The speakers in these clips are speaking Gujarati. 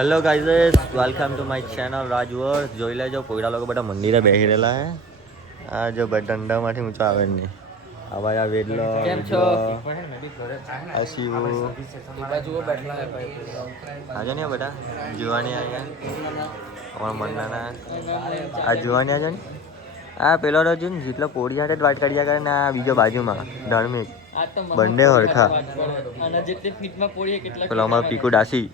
Hello guys, welcome to my channel Rajvar. જોઈ લેજો પોયરા લોકો બધા મંદિરે બેસી રહેલા હે. આ જો બધા દંડામાંથી ઊંચો આવે જ નહીં. આ ભાઈ આ વેદલો આ શિવ આજે ને બધા જોવાની આવ્યા અમારા મંડાના આ જોવાની આજે ને આ પેલો રજુ ને જેટલો પોળી હાથે જ વાત કર્યા કરે ને આ બીજો બાજુમાં ધાર્મિક બંને હરખા પેલો અમારો પીકુ દાસી.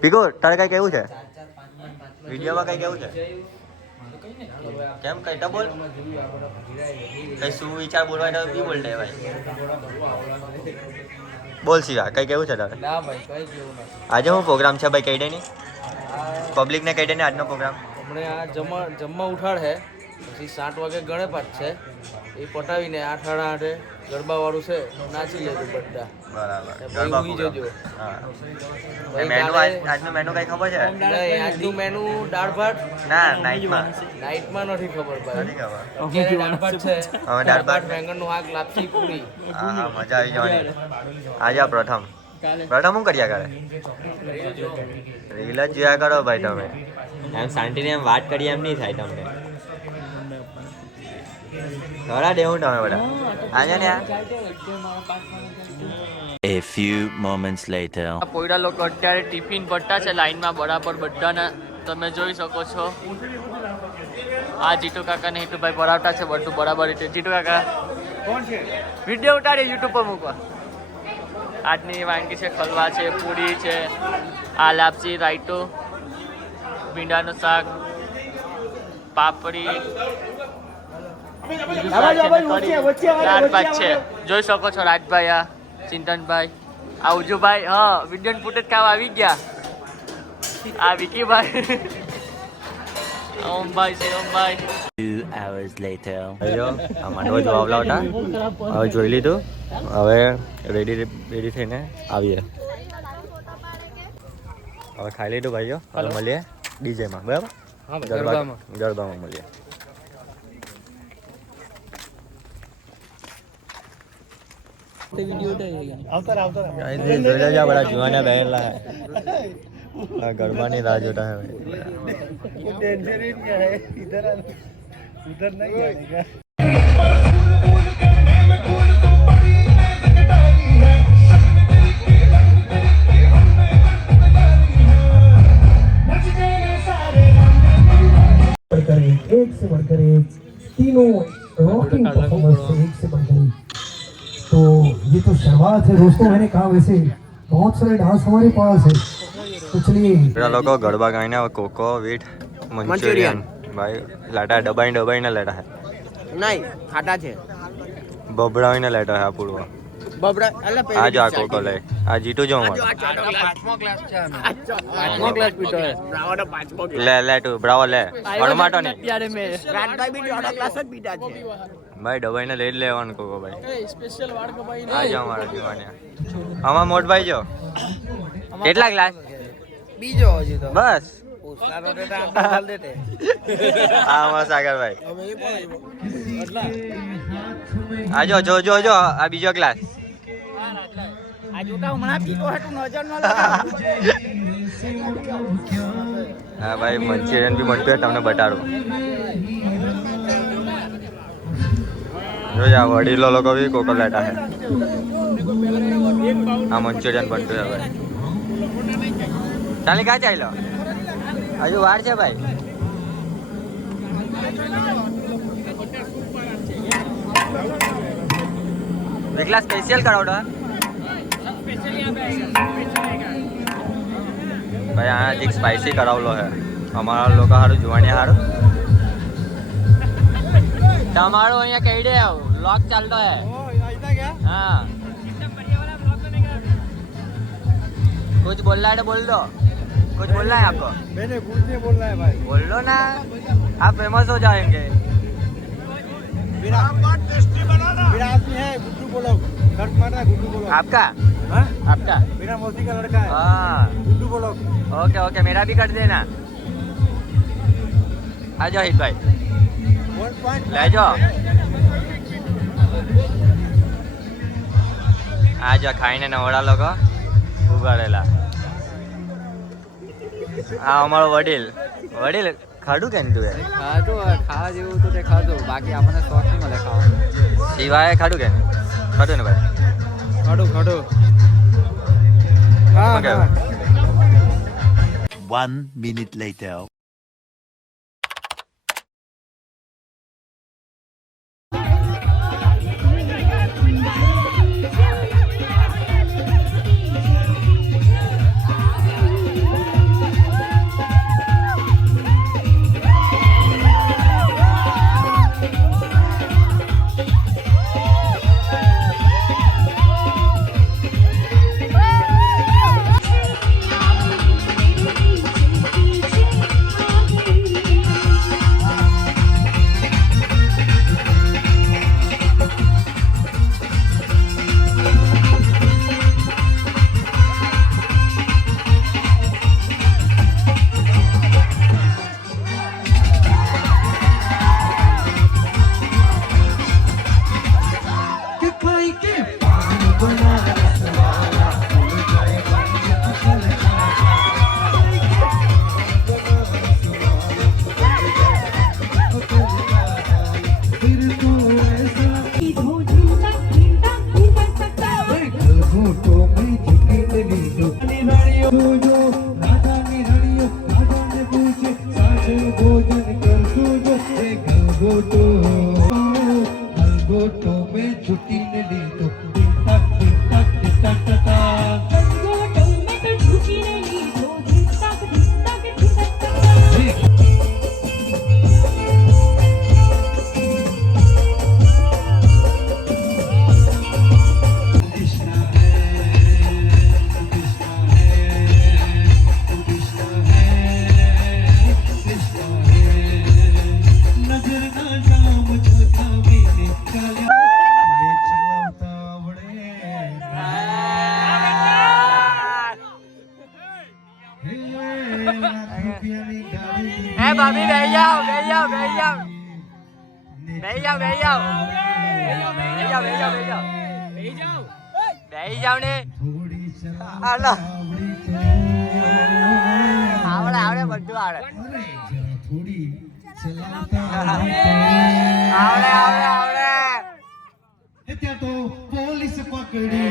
પીકો તારે કઈ કેવું છે વિડીયોમાં? કઈ કેવું છે? કેમ કઈ તો બોલ, કઈ શું વિચાર બોલવા તો બી બોલ દે ભાઈ. બોલ શિવા, કઈ કેવું છે તારે? આજે શું પ્રોગ્રામ છે ભાઈ? કહી દે ને પબ્લિક ને, કહી દે ને આજનો પ્રોગ્રામ. હમણાં આ જમવા ઉઠાડ છે, પછી 7 વાગે ગણેપાઠ છે, એ પટાવીને 8 સાડા 8 ગરબા વાળું છે, નાચી લેજો બધા. બરાબર. આજનું મેનુ કઈ ખબર છે? આજનું મેનુ દાળ ભાત. ના, નાઈટમાં નથી ખબર ભાઈ. દાળ ભાત છે. હવે દાળ ભાત, બેંગનનું શાક, લાપસી, પૂરી. હા, મજા આવી જવાની. આજે પ્રથમ શું કર્યા કરે? રીલ જ જોયા કરો ભાઈ તમે. એમ શાંતિને એમ વાત કરીએ એમ નહીં થાય તમને. થોડા દેવું તમે બધા આજે ને. A few moments later. Poyda લોકો અત્યારે ટિફિન ભરતા છે લાઈનમાં બરાબર બધાના, તમે જોઈ શકો છો. આ જીતુ કાકા ને હિતુભાઈ ભરાવતા છે બધું બરાબર રીતે. જીતુ કાકા કોણ છે? વિડીયો ઉતારી યુટ્યુબ પર મૂકવા. આજની વાનગી છે ખલવા છે, પૂરી છે, આ લાપસી, રાયતો, ભીંડાનું શાક, પાપડી, દાળ ભાત છે. જોઈ શકો છો રાજભાઈ, આ ચિંતનભાઈ, આ ઉજુભાઈ, હા વિડીયો ફૂટેજ ખાવા આવી ગયા. આ વિકીભાઈ, ઓમભાઈ છે, ઓમભાઈ. 2 hours later. આ માંડવા જવાબ લાવતા હવે જોઈ લીધું. હવે રેડી થઈને આવીએ. હવે ખાઈ લીધું ભાઈઓ. હવે મળીએ ડીજેમાં, બરાબર? ગરબામાં મળીએ. બધા જોવાના બેઠેલા ગરબાની રાહ જોતા एक से बढ़कर एक, तीनों रॉकिंग परफॉर्मेंस से एक से बढ़कर एक. तो ये तो शुरुआत है दोस्तों. मैंने कहा वैसे बहुत सारे डांस हमारे पास है, तो चलिए. બધા લોકો ગરબા ગાઈને કોકો વીટ મંચુરિયન ભાઈ લાટા દબાઈને લેતા હે. નહીં ખાટા છે, બબડાવીને લેતા હે. આ પૂર્વ બબડા એટલે આ જો આ કોકો લે. આ જીતું જો પાંચમો ક્લાસ પીતો હે. બ્રાવાનો પાંચમો લે તું બ્રાવો લે. અણમાટો ને ત્યારે મે રાજભાઈ બી ચોથો ક્લાસ જ પીતા છે ભાઈ. દબાઈને લઈ જ લેવાનું કોકો ભાઈ. સ્પેશિયલ વાળ કપાઈ આ જો અમારા દીવાને આમાં મોટભાઈ જો કેટલા ક્લાસ? બીજો હજી તો બસ. ઉસ્તારો દેતા આમ ચાલ દેતે. આ અમારા સાગરભાઈ. આ જો આ બીજો ક્લાસ. આ જોતા હમણાં પીતો હતું નજર ન લાગે. હા ભાઈ મંચુરિયન બી મળતું તમને બતાડું. જોઈ આ વડીલો લોકો બી કોકો લેતા હે. આ મંચુરિયન બનતું હવે. ચાલી ક્યાં ચાલ્યો? હજુ વાર છે ભાઈ. એકલા સ્પેશિયલ કરાવડો ભાઈ. આ એક સ્પાઈસી કરાવલો હે અમારા લોકો સારું જોવાની સારું. તમારું અહીંયા કહી દે વ્લોગ ચાલતો હે. हाँ कुछ बोलना है तो बोल दो. कुछ बोलना है आपको? मैंने कुछ नहीं बोलना है भाई. बोल लो ना, आप फेमस हो जाएंगे. मेरा आदमी है गुड्डू बोलो. शर्ट मारना गुड्डू बोलो. आपका? आपका? मेरा मौसी का लड़का है. हाँ गुड्डू बोलो. ओके ओके, मेरा भी कर देना. आ जाओ हित भाई, ले जाओ. આ જો ખાઈને નવડા લોકો ઉભા રહેલા. આ અમારો વડીલ વડીલ ખાધું કે તું યાર ખાધું ખાવા જેવું તો તે ખાધું બાકી આપણને શોખ નહીં મળે ખાવાનું સિવાય ખાધું કે ખાધું ને ભાઈ ખાધું ઓકે 1 minute later. ભાભી બેહી જાઓ બેહી જાઓ બેહી જાઓ બેહી જાઓ બેહી જાઓ બેહી જાઓ બેહી જાઓ બેહી જાઓ બેહી જાઓ બેહી જાઓ ને હાલો આવડે આવડે બધું આવડે આવડે આવડે આવડે ત્યાં તો પોલીસ પકડી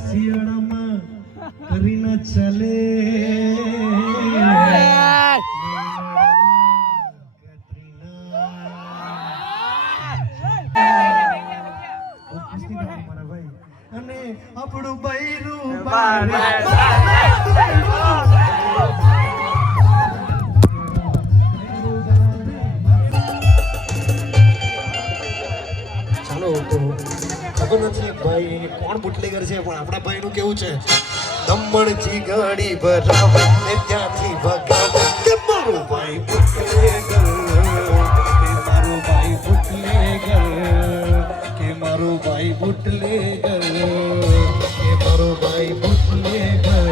શિયાળામાં કરી ન ચલે અને આપણું બૈરું ચાલો તો ખબર નથી ભાઈ કોણ બુટલેગર છે પણ આપણા ભાઈનું કેવું છે દમણથી ગાડી ભરાવે ને ત્યાંથી ભગાવે કે મારો ભાઈ બુટલેગર કે મારો ભાઈ બુટલેગર કે મારો ભાઈ બુટલેગર કે મારો ભાઈ બુટલેગર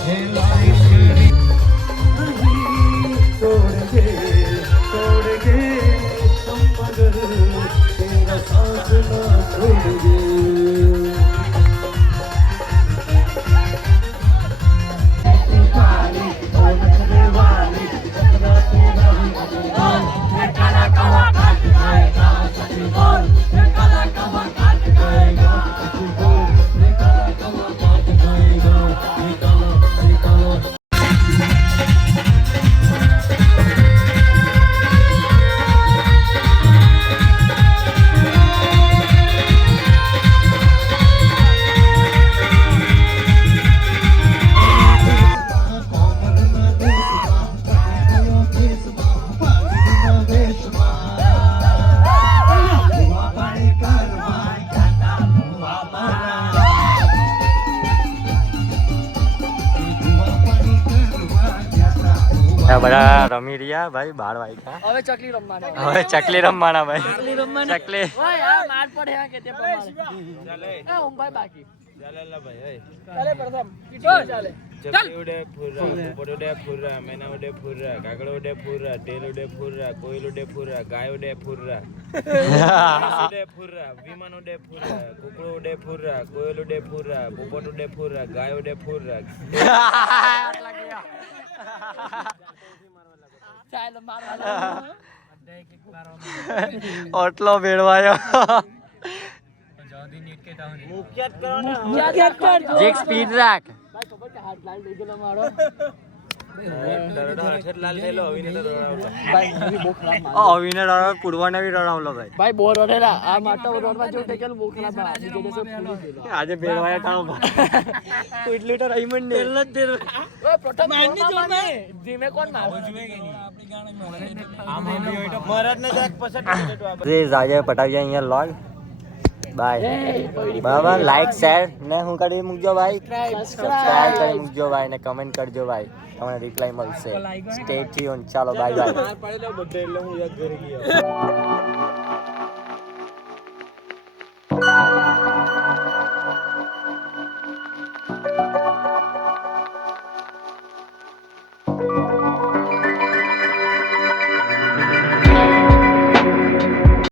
હે લાઈન કરી નહીં તોડ દે तुम मगर तेरा साथ ना छोड़ेंगे બધા રમી રહ્યા ભાઈ 12 વાગ્યા હવે ચકલી રમવાના હવે ચકલી રમવાના ભાઈ ચકલી ઓય આ માર પડે હા કે તે પ્રમાણે ચાલે આ ઉંભાઈ બાકી ચાલે લા ભાઈ ચાલે પ્રથમ ચાલે ચકલી ઉડે ફુર્રા, પોપટ ઉડે ફુર્રા, મેના ઉડે ફુર્રા, કાગડો ઉડે ફુર્રા, ટેલ ઉડે ફુર્રા, કોયલ ઉડે ફુર્રા, ગાય ઉડે ફુર્રા, ભેંસ ઉડે ફુર્રા, વિમાન ઉડે ફુર્રા, કૂકડો ઉડે ફુર્રા, કોયલ ઉડે ફુર્રા, પોપટ ઉડે ફુર્રા, ગાય ઉડે ફુર્રા. ઓટલો ભેળવાયો જેક સ્પીડ રાખ અવિને રડાવ પૂર્વાને બી રડાવલો ભાઈ ભાઈ બોર ઓઢેલા આ માટો રોડમાં જો ટેકેલ બોખલા બા બીજે દેશે આજે ભેળવાયા ટાણો ભાઈ એટલી તો રહી મંડે પહેલા જ ઓય પ્રથમ મારની જોડ મે ધીમે કોણ મારો પ્લીઝ આજે પટાવી અહીંયા લોગ બાય બરાબર લાઈક શેર ને હું કરી મૂકજો ભાઈ સબસ્ક્રાઇબ કરી મૂકજો ભાઈ ને કમેન્ટ કરજો ભાઈ તમને રિપ્લાય મળશે સ્ટે ટ્યુન ચાલો બાય બાય બધે એટલે હું યાદ કરી ગયા